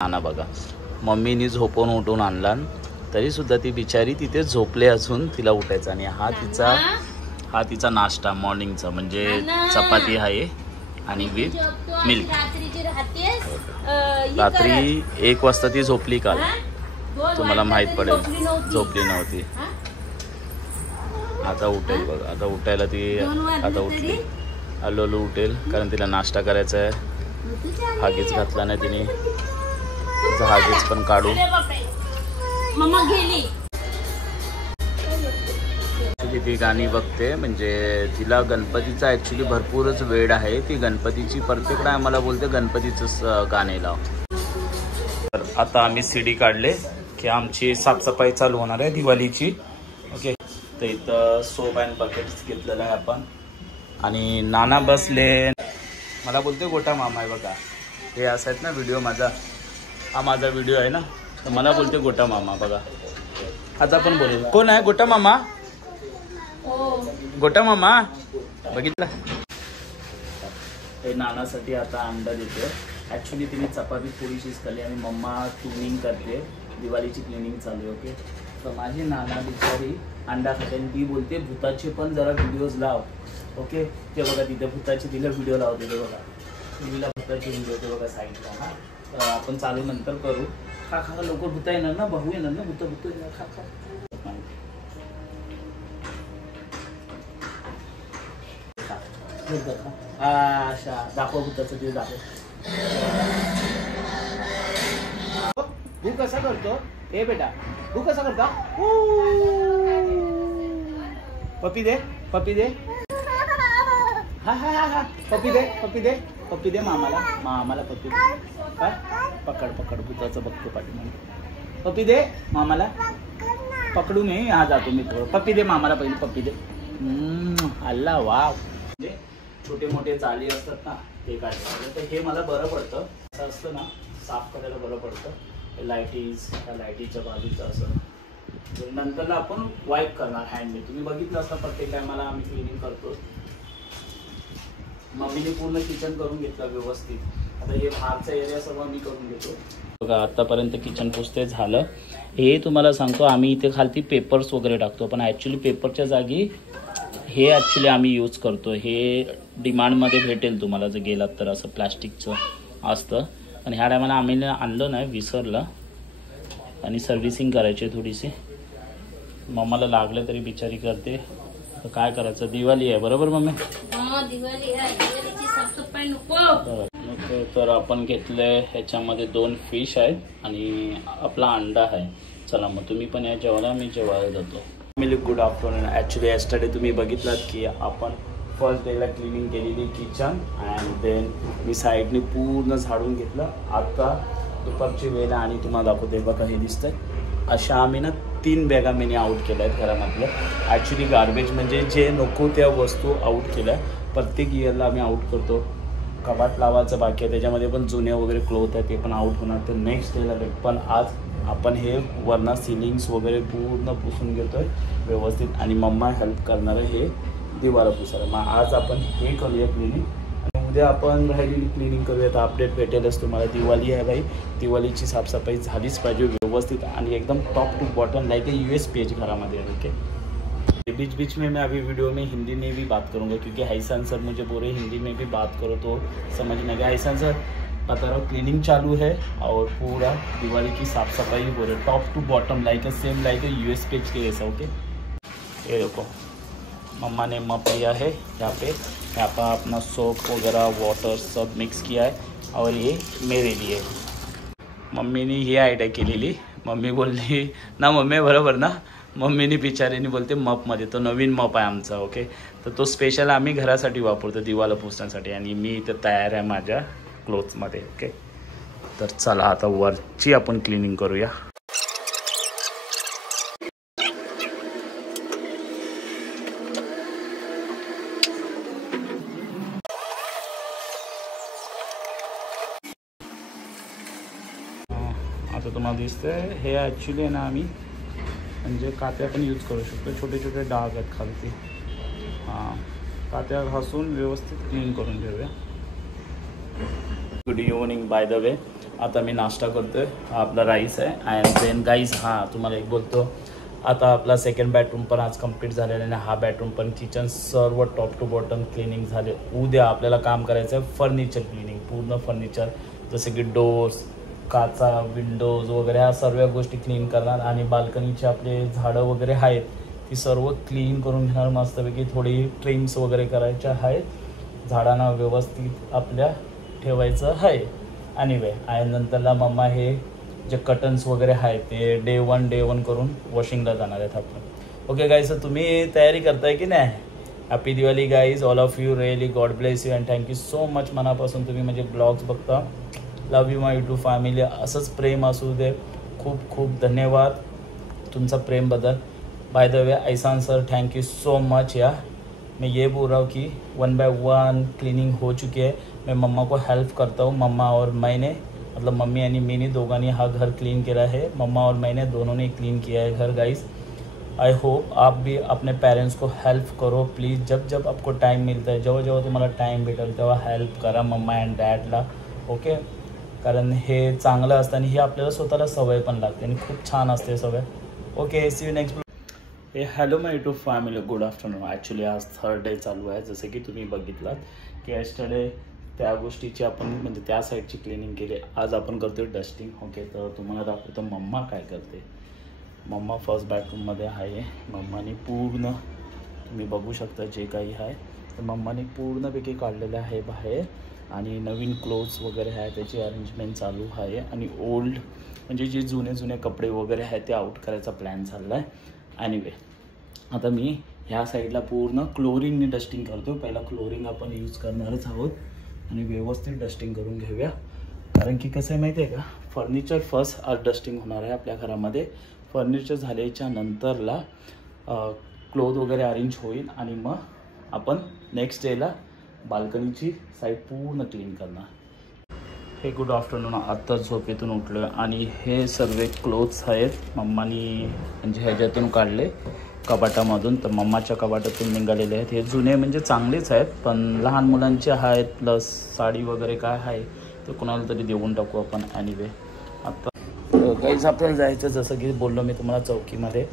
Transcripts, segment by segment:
नाना बघा मम्मीनी झोपून उठून आणला तरी सुद्धा ती बिचारी तिथे झोपले असून तिला उठायचं. आणि हा तिचा नाश्ता मॉर्निंगचा म्हणजे चपाती आहे आणि विथ मिल्क. रात्री 1 वाजता ती झोपली काल, तुम्हाला माहित पडेल झोपली नव्हती. आता उठेल बघा, आता उठायला ती आता उठली. हळूहळू उठेल कारण तिला नाश्ता करायचा आहे. हागीच घातला नाही तिने, हागीच पण काढू. ती गाणी बघते म्हणजे तिला गणपतीचा ॲक्च्युली भरपूरच वेळ आहे. ती गणपतीची प्रत्येक टायमाला बोलते गणपतीचंच गाणे लाव. तर आता आम्ही सीडी काढले की आमची साफसफाई चालू होणार आहे दिवाळीची. ओके, तर इथं सोप अँड बकेट्स घेतलेलं आहे आपण. आणि नाना बसले, मला बोलते गोटा मामा आहे बघा. हे असं आहेत ना व्हिडिओ माझा, हा माझा व्हिडिओ आहे ना, तर मला बोलते गोटा मामा बघा. आता आपण बोलू, कोण आहे गोटा मामा? गोटा मामा बघितलं. हे नानासाठी आता अंडा देते. ॲक्च्युली तिने चपाती थोडीशीच खाल्ली आणि मम्मा क्लिनिंग करते, दिवाळीची क्लिनिंग चालू आहे. ओके, तर माझी नाना बिचारी अंडा खाते आणि ती बोलते भूताचे पण जरा व्हिडिओज लाव. ओके, ते बघा तिथे भूताचे तिला व्हिडिओ लावते. ते बघा टीव्हीला भूताचे व्हिडिओ ते बघा साईडला. हा, तर आपण चालू नंतर करू. खा खा लवकर, भूता येणार ना, भाऊ येणार ना, भूत येणार. खा खा अशा दाखव भूताचं ते दाखव. भू कसा करतो हे बेटा, भू कसा करता? पप्पी दे, पप्पी दे. हा हा हा हा, पप्पी दे, पप्पी दे, पप्पी दे मामाला. मामाला पप्पी दे. काय पकड पकड, भूताचं बघतो पाठी. पप्पी दे मामाला. पकडू नये, हा जातो मी. पप्पी दे मामाला पहिले, पप्पी दे. अल्ला वाव. म्हणजे छोटे मोठे जाळी असतात ना ते काढायचं, तर हे मला बरं पडतं. असं असतं ना, साफ करायला बरं पडतं. लाईटीज, त्या लाईटीच्या बाजूचं असं नंतर आपण वाईप करणार हँडने. तुम्ही बघितलं असता प्रत्येक टायमाला आम्ही क्लिनिंग करतो. मम्मीने पूर्ण किचन करून घेतलं व्यवस्थित. आता हे बाहेरचा एरिया सर्व मी करून घेतो बघा. आतापर्यंत किचन पुसते झालं. हे तुम्हाला सांगतो, आम्ही इथे खालती पेपर्स वगैरे टाकतो, पण ॲक्च्युली पेपरच्या जागी हे ॲक्च्युली आम्ही यूज करतो. हे डिमांडमध्ये भेटेल तुम्हाला जर गेलात तर, असं प्लॅस्टिकचं असतं. आणि ह्या टायमाला आम्ही आणलं नाही, विसरलं. आणि सर्व्हिसिंग करायची थोडीशी. मम्माला लागलं तरी बिचारी करते, तर काय करायचं. दिवाळी आहे बरोबर मम्मी? तर आपण घेतलंय ह्याच्यामध्ये 2 फिश आहेत आणि आपला अंडा आहे. चला मग तुम्ही पण या जेवायला, मी जेवायला जातो. Mili good afternoon. Actually yesterday तुम्ही बघितलात की आपण फर्स्ट डेला क्लिनिंग केलेली किचन अँड देन मी साईडने पूर्ण झाडून घेतलं. आता दुपारची वेळ आणि तुम्हाला दाखवते बघा. हे दिसतंय अशा आम्ही ना 3 बॅगा मी आउट केल्या आहेत घरामधलं. ॲक्च्युली गार्बेज म्हणजे जे नको त्या वस्तू आउट केल्या. प्रत्येक इयरला आम्ही आउट करतो. कपाट लावायचं बाकी आहे, त्याच्यामध्ये पण जुने वगैरे क्लोथ आहे ते पण आउट होणार, तर नेक्स्ट डेला भेट. पण आज आपण हे वरना सिलिंग्स वगैरे पूर्ण पुसून घेतोय व्यवस्थित आणि मम्मा हेल्प करणार आहे हे दिवाला पुसायला. मग आज आपण हे करूया क्लिनिंग आणि उद्या आपण राहिलेली क्लिनिंग करूया. तर अपडेट भेटेलच तुम्हाला. दिवाळी आहे भाई, दिवाळीची साफसफाई झालीच पाहिजे व्यवस्थित आणि एकदम top to bottom like a USPH घरामध्ये. ओके, बीच बीच में मैं अभी वीडियो में हिंदी में भी बात करूँगा क्योंकि हैसान सर मुझे बोल रहे हिंदी में भी बात करो तो समझ में गया. हैसान सर बता रहा हूँ क्लीनिंग चालू है और पूरा दिवाली की साफ सफाई हो रही है top to bottom like a same like a USPH के जैसा. ओके, ये देखो मम्मा ने मप लिया है यहाँ पे. यहाँ पर अपना सोप वगैरह वाटर सब मिक्स किया है और ये मेरे लिए मम्मीने ही आयडिया केलेली. मम्मी बोलली ना, मम्मी बरोबर ना, मम्मीने बिचारीने बोलते मपमध्ये. तो नवीन मप आहे आमचा. ओके, तर तो स्पेशल आम्ही घरासाठी वापरतो दिवाला पुसण्यासाठी आणि मी इथं तयार आहे माझ्या क्लोथ्समध्ये. ओके, तर चला आता वरची आपण क्लिनिंग करूया. आता तुम्हाला दिसतंय हे ॲक्च्युली आहे ना, आम्ही म्हणजे कात्या पण यूज करू शकतो. छोटे छोटे डाग आहेत खालती. हां, कात्या घासून व्यवस्थित क्लीन करून घेऊया. गुड इव्हनिंग बाय द वे. आता मी नाश्ता करतोय. हा आपला राईस आहे. अँड देन गाईज हां तुम्हाला एक बोलतो, आता आपला सेकंड बेडरूम पण आज कंप्लीट झालेला आहे. हा बेडरूम पण किचन सर्व टॉप टू बॉटम क्लिनिंग झाले. उद्या आपल्याला काम करायचं आहे फर्निचर क्लिनिंग, पूर्ण फर्निचर जसे की डोर्स, काचा, विंडोज वगैरे ह्या सर्व गोष्टी क्लीन करणार. आणि बाल्कनीचे आपले झाडं वगैरे आहेत ती सर्व क्लीन करून घेणार मस्तपैकी. थोडी ट्रिम्स वगैरे करायच्या आहेत, झाडांना व्यवस्थित आपल्या ठेवायचं आहे. एनिवे आणि नंतरला मम्मा हे जे कर्टन्स वगैरे आहेत ते डे वन करून वॉशिंगला जाणार आहेत आपण. ओके गाईज, तुम्ही तयारी करताय की नाही? Happy Diwali guys, all of you. Really god bless you and thank you so much मनापासून तुम्ही म्हणजे ब्लॉग्स बघता. Love you my YouTube family. असंच प्रेम असू दे. खूप खूप धन्यवाद तुमचा प्रेमबद्दल. By the way Ahsan sir thank you so much यार. मैं ये बोल रहा हूँ कि 1 by 1 क्लीनिंग हो चुकी है. मैं मम्मा को हेल्प करता हूँ. मम्मा और मैंने मतलब मम्मी यानी मैंने दोघांनी हा घर क्लीन केला है. मम्मा और मैंने दोनों ने क्लीन किया है घर गाइस. आई होप आप भी अपने पेरेंट्स को हेल्प करो प्लीज़. जब आपको टाइम मिलता है, जेव्हा तुम्हाला टाईम भेटेल तेव्हा हेल्प करा मम्मा अँड डॅडला. ओके, कारण हे चांगलं असतं आणि हे आपल्याला स्वतःला सवय पण लागते आणि खूप छान असते सवय. Okay, see you next. Hey hello my YouTube family, good afternoon. Actually आज 3rd डे चालू आहे. जसं की तुम्ही बघितलात की यस्टरडे त्या गोष्टीची आपण म्हणजे त्या साईडची क्लिनिंग केली. आज आपण करतो डस्टिंग. ओके, तर तुम्हाला दाखवतो मम्मा काय करते. मम्मा फर्स्ट बेडरूममध्ये आहे. मम्माने पूर्ण तुम्ही बघू शकता जे काही आहे तर मम्माने पूर्णपैकी काढलेलं आहे बाहेर. आणि नवीन क्लोथ्स वगैरे आहे त्याची अरेंजमेंट चालू आहे. आणि ओल्ड म्हणजे जे जुने कपडे वगैरे आहेत ते आउट करायचा प्लॅन चालला आहे. एनिवे आता मी ह्या साईडला पूर्ण क्लोरिंगने डस्टिंग करतो. पहिला क्लोरिंग आपण यूज करणारच आहोत आणि व्यवस्थित डस्टिंग करून घेऊया. कारण की कसं आहे माहिती आहे का, फर्निचर फर्स्ट आज डस्टिंग होणार आहे आपल्या घरामध्ये. फर्निचर झाल्याच्या नंतरला क्लोथ वगैरे अरेंज होईल आणि मग आपण नेक्स्ट डेला बाल्कनीची साईड पूर्ण क्लीन करणार. हे गुड आफ्टरनून. आत्ता झोपेतून उठलो आहे आणि हे सर्व क्लोथ्स आहेत मम्मानी म्हणजे ह्याच्यातून काढले कपाटामधून. तर मम्माच्या कपाटातून निघालेले आहेत. हे जुने म्हणजे चांगलेच आहेत पण लहान मुलांचे आहेत, प्लस साडी वगैरे काय आहे ते कोणाला तरी देऊन टाकू आपण. एनिवे आता काहीच आपल्याला जायचं, जसं की बोललो मी तुम्हाला चौकीमध्ये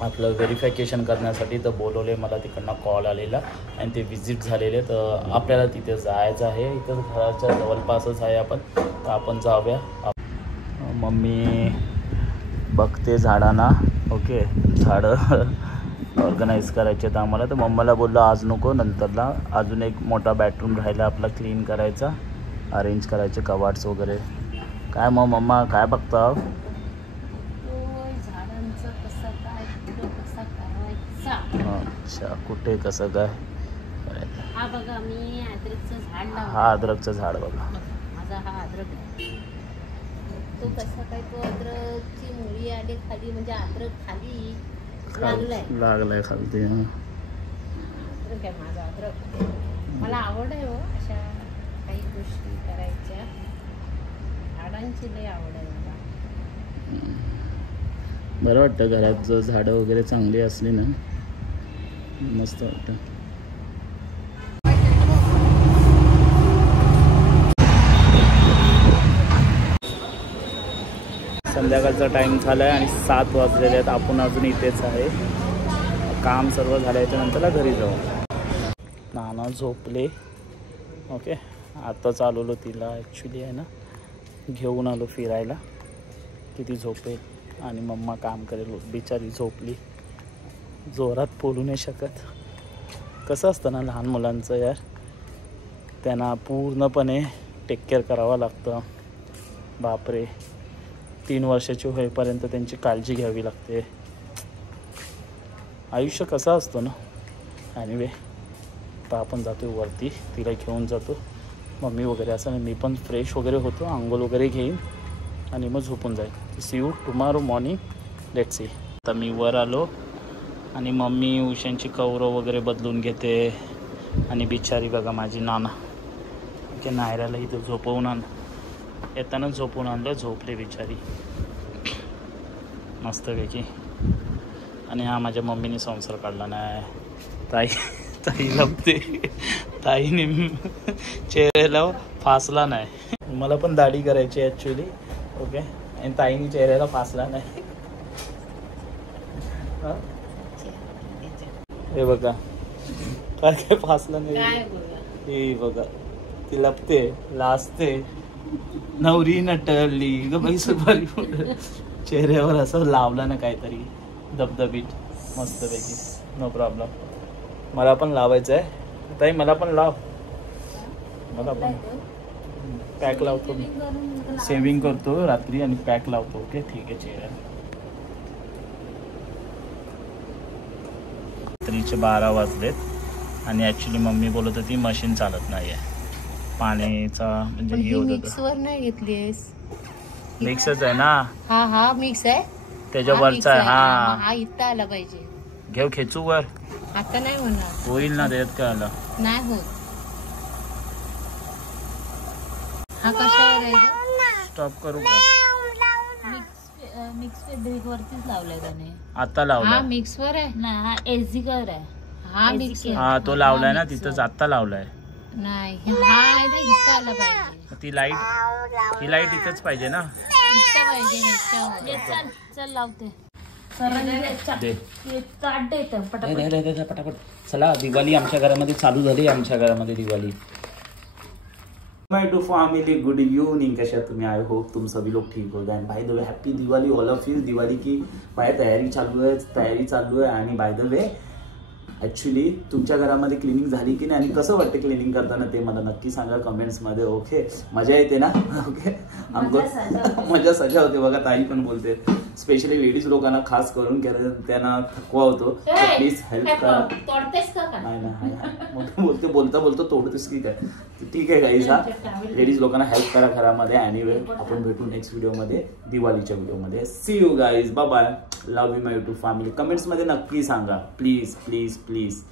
आपलं व्हेरिफिकेशन करण्यासाठी. तर बोलवले मला, तिकडनं कॉल आलेला आणि ते विजिट झालेले. तर आपल्याला तिथे जायचं आहे. इथं घराच्या जवळपासच आहे आपण, तर आपण जाऊया. मम्मी बघते झाडांना. ओके, झाडं ऑर्गनाईज करायचे आहेत आम्हाला. तर मम्माला बोललो आज नको, नंतरला अजून एक मोठा बेडरूम राहिला आपला क्लीन करायचा, अरेंज करायचे कबाट्स वगैरे. काय मग मम्मा काय बघता? अच्छा, कुठे कसं काय? हा बघा, मी अद्रकचं झाड लावलं. हा अद्रकचं झाड बघा. माझा हा अद्रक आहे. तो कसा काय, तो अद्रकची मुळी आली खाली, म्हणजे अद्रक खाली लागलाय खालती. अद्रक आहे माझा अद्रक. मला आवड आहे हो अशा काही गोष्टी करायच्या. झाडांची लई आवड आहे मला. बरं वाटतं घरात जर झाडं वगैरे चांगली असली ना, मस्त वाटतं. संध्याकाळचा टाईम झाला आहे आणि 7 वाजलेले आहेत. आपण अजून इथेच आहे. काम सर्व झाल्याच्या नंतरला घरी जाऊ. नाना झोपले. ओके, आता चालवलो तिला ॲक्च्युली आहे ना, घेऊन आलो फिरायला. किती झोपेल आणि मम्मा काम करेल. बिचारी झोपली, जोरात बोलू नाही शकत. कसं असतं ना लहान मुलांचं यार, त्यांना पूर्णपणे टेक केअर करावं लागतं. बापरे, 3 वर्षाची होईपर्यंत त्यांची काळजी घ्यावी लागते. आयुष्य कसं असतं ना. एनिवे आता आपण जातो वरती, तिला घेऊन जातो. मम्मी वगैरे असं नाही, मी पण फ्रेश वगैरे होतो, आंघोळ वगैरे घेईन आणि मग झोपून जाईल. See you tomorrow morning, let's see. आता मी वर आलो आणि मम्मी उशांची कवरं वगैरे बदलून घेते. आणि बिचारी बघा माझी नाना की नायराला इथं झोपवून येताना झोपून आणलं. झोपले बिचारी मस्तपैकी. आणि हा माझ्या मम्मीने संसार काढला नाही. ताई लावते, ताईने चेहऱ्याला फासला नाही. मला पण दाढी करायची ॲक्च्युली. ओके. आणि ताईनी चेहऱ्याला फासला नाही. हे बघा काय काय फासला नाही. हे बघा ती लपते लाजते. नवरी नटली ग बाई सुपारी चेहऱ्यावर असं लावलं ना काहीतरी धबधबीत मस्तपैकी. No problem. मला पण लावायचं आहे ताई. मला पण लाव. मला पण पॅक लावतो मी. सेविंग करतो रात्री आणि पॅक लावतो. ओके ठीक आहे. चेहऱ्याला रात्रीचे 12 वाजलेत आणि ॲक्च्युली मम्मी बोलत होती मशीन चालत नाही आहे पाण्याचा. म्हणजे हे होत मिक्सवर नाही घेतलीस. मिक्सच आहे ना. हा मिक्स आहे त्याच्यावरचा आहे. हा इथं आला पाहिजे. घेऊ खेचू वर. आता नाही होणार. होईल ना त्याच्यात काय आलं नाही होत. हा कशावर आहे? स्टॉप करू का? मिक्स फॅब्रिक वरतीच लावलाय त्याने. आता लावला. हा मिक्स वर आहे ना. हा एझीकर आहे. हा मिक्स. हा तो लावलाय ना तिथंच. आता लावलाय. नाही हा आहे ना इथं आला पाहिजे. ती लाईट इथंच पाहिजे ना. इथं पाहिजे. चल चल लावते. पटापट. चला दिवाळी आमच्या घरामध्ये चालू झाली. आमच्या घरामध्ये दिवाळी. माय टू फैमिली गुड इवनिंग. कैसे तुम्हें? आई होप तुम सभी लोग ठीक हो जाए. Bye the way happy Diwali all of you. Diwali की बाय तयारी चालू आहे आणि बाय द वे ॲक्च्युली तुमच्या घरामध्ये क्लिनिंग झाली की नाही आणि कसं वाटतं क्लिनिंग करताना ते मला नक्की सांगा कमेंट्समध्ये. ओके मजा येते ना. ओके मजा सजा होते बघा. ताई पण बोलते स्पेशली लेडीज लोकांना खास करून त्यांना थकवा होतो. प्लीज हेल्प करा. नाही बोलता तोडतेस की काय. ठीक आहे गाईज. हा लेडीज लोकांना हेल्प करा घरामध्ये. एनिवे आपण भेटू नेक्स्ट व्हिडिओमध्ये दिवाळीच्या व्हिडिओमध्ये. See you guys. Bye bye. Love you my YouTube family. कमेंट्समध्ये नक्की सांगा प्लीज प्लीज प्लीज.